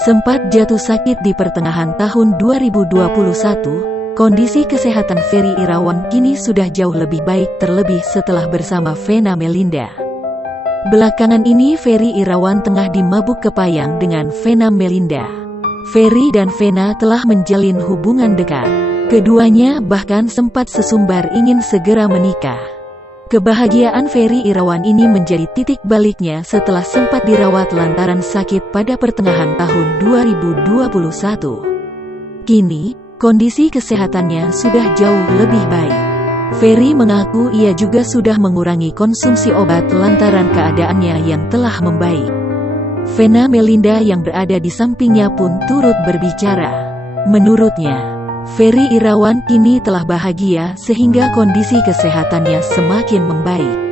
Sempat jatuh sakit di pertengahan tahun 2021, kondisi kesehatan Ferry Irawan kini sudah jauh lebih baik, terlebih setelah bersama Vena Melinda. Belakangan ini Ferry Irawan tengah dimabuk kepayang dengan Vena Melinda. Ferry dan Vena telah menjalin hubungan dekat. Keduanya bahkan sempat sesumbar ingin segera menikah. Kebahagiaan Ferry Irawan ini menjadi titik baliknya setelah sempat dirawat lantaran sakit pada pertengahan tahun 2021. Kini, kondisi kesehatannya sudah jauh lebih baik. Ferry mengaku ia juga sudah mengurangi konsumsi obat lantaran keadaannya yang telah membaik. Vena Melinda yang berada di sampingnya pun turut berbicara. Menurutnya, Ferry Irawan kini telah bahagia sehingga kondisi kesehatannya semakin membaik.